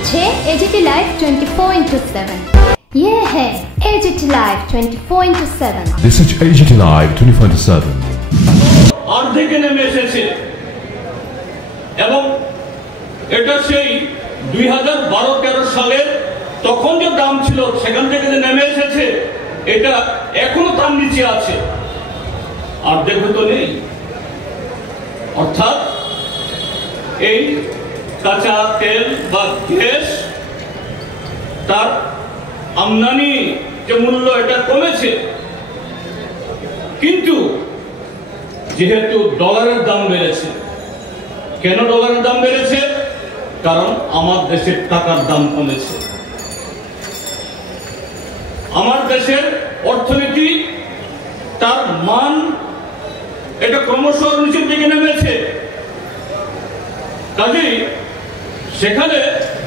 হচ্ছে AGT live 24/7। ये है AGT Live 24/7। This is AGT Live 24/7। অর্ধেকে নেমে এসেছে এবং এটা সেই 2012-13 সালের তখন যে দাম ছিল সেখান থেকে যে নেমে এসেছে এটা এখনো তার নিচে আছে, অর্ধেক তো নেই। অর্থাৎ এই কাঁচা তেল বা গ্যাস তার আমদানি যে মূল্য এটা কমেছে, কিন্তু যেহেতু ডলারের দাম বেড়েছে। কেন ডলারের দাম বেড়েছে? কারণ আমার দেশের টাকার দাম কমেছে। আমার দেশের অর্থনীতি তার মান এটা ক্রমশ নিচের দিকে নেমেছে। কাজেই সেখানে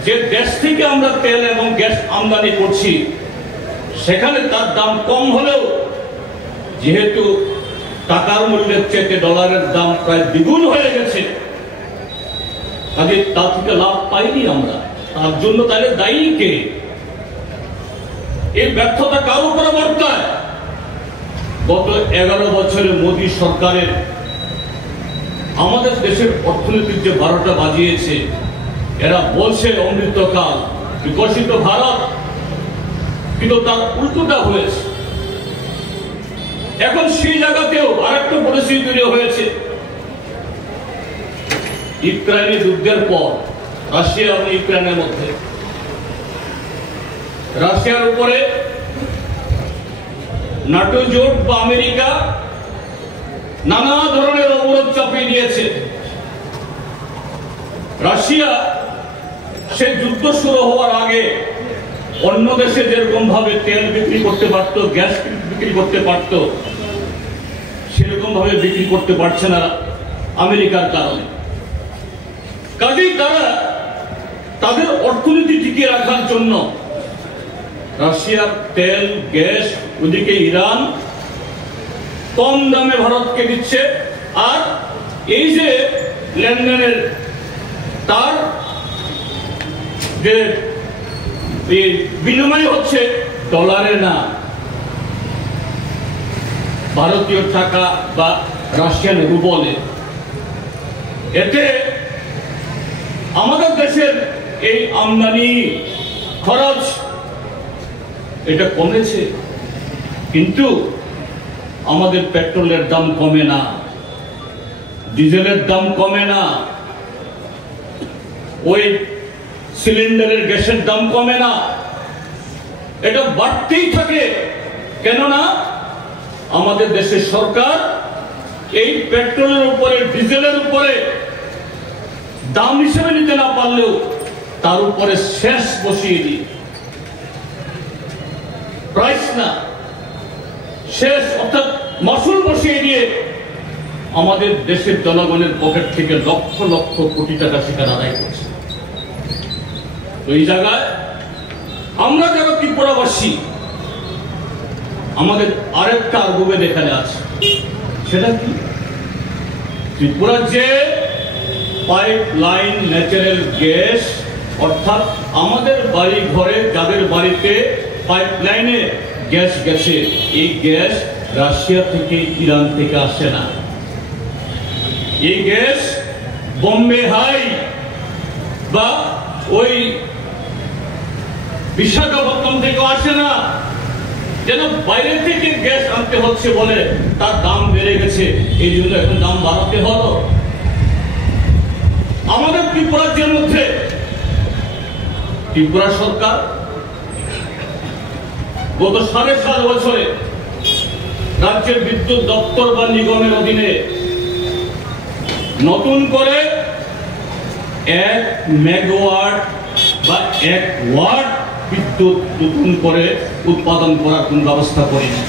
যে দেশ থেকে আমরা তেল এবং গ্যাস আমদানি করছি সেখানে তার দাম কম হলেও যেহেতু টাকার মূল্যের চেয়ে ডলারের দাম প্রায় দ্বিগুণ হয়ে গেছে, কাজে তা থেকে লাভ পাইনি আমরা। তার জন্য তাহলে দায়ী কে? এই ব্যর্থতা কার উপরে বর্তায়? গত 11 বছরে মোদী সরকারের আমাদের দেশের অর্থনীতির যে 12টা বাজিয়েছে। এরা বলছে অমৃতকাল, বিকশিত ভারত, কিন্তু তার উল্টোটা হয়েছে। এখন সেই জায়গাতেও আরেকটা পরিস্থিতি তৈরি হয়েছে। ইউক্রেনের যুদ্ধের পর রাশিয়া এবং ইউক্রেনের মধ্যে রাশিয়ার উপরে নাটো জোট বা আমেরিকা নানা ধরনের অবরোধ চাপিয়ে দিয়েছে। রাশিয়া সেই যুদ্ধ শুরু হওয়ার আগে অন্য দেশে যেরকম ভাবে তেল বিক্রি করতে পারত, গ্যাস বিক্রি করতে পারত, সেরকম ভাবে বিক্রি করতে পারছে না আমেরিকার কারণে। কাজেই তারা তাদের অর্থনীতি টিকিয়ে রাখার জন্য রাশিয়ার তেল গ্যাস, ওদিকে ইরান কম দামে ভারতকে দিচ্ছে, আর এই যে লেনদেনের তার যে বিনিময় হচ্ছে ডলারে না, ভারতীয় টাকা বা রাশিয়ান রুবলে। এতে আমাদের দেশের এই আমদানি খরচ এটা কমেছে, কিন্তু আমাদের পেট্রোলের দাম কমে না, ডিজেলের দাম কমে না, ওই সিলিন্ডারের গ্যাসের দাম কমে না, এটা বাড়তেই থাকে। কেননা আমাদের দেশের সরকার এই পেট্রোলের উপরে ডিজেলের উপরে দাম হিসেবে নিতে না পারলেও তার উপরে শেষ বসিয়ে দিই, প্রাইস না শেষ, অর্থাৎ মাসুল বসিয়ে দিয়ে আমাদের দেশের জনগণের পকেট থেকে লক্ষ লক্ষ কোটি টাকা সেখানে আদায় করছে। এই জায়গায় আমরা যারা ত্রিপুরাবাসী, আমাদের আরেকটা আর্গুমেন্ট এখানে আছে। সেটা কি? ত্রিপুরার যে পাইপ লাইন ন্যাচারাল গ্যাস, অর্থাৎ আমাদের বাড়ি ঘরে যাদের বাড়িতে পাইপ লাইনে গ্যাস গেছে, এই গ্যাস রাশিয়া থেকে ইরান থেকে আসে না। এই গ্যাস বোম্বে হাই বা ওই বিশাখাপত্তনম থেকে আসে না। যেন বাইরে থেকে গ্যাস আনতে হচ্ছে বলে তার দাম বেড়ে গেছে, এই জন্য এখন দাম বাড়াতে হলো। আমাদের ত্রিপুরা রাজ্যের মধ্যে ত্রিপুরা সরকার গত 7.5 বছরে রাজ্যের বিদ্যুৎ দপ্তর বা নিগমের অধীনে নতুন করে 1 মেগাওয়াট বা 1 ওয়াট বিদ্যুৎ নতুন করে উৎপাদন করার কোন ব্যবস্থা করেনি।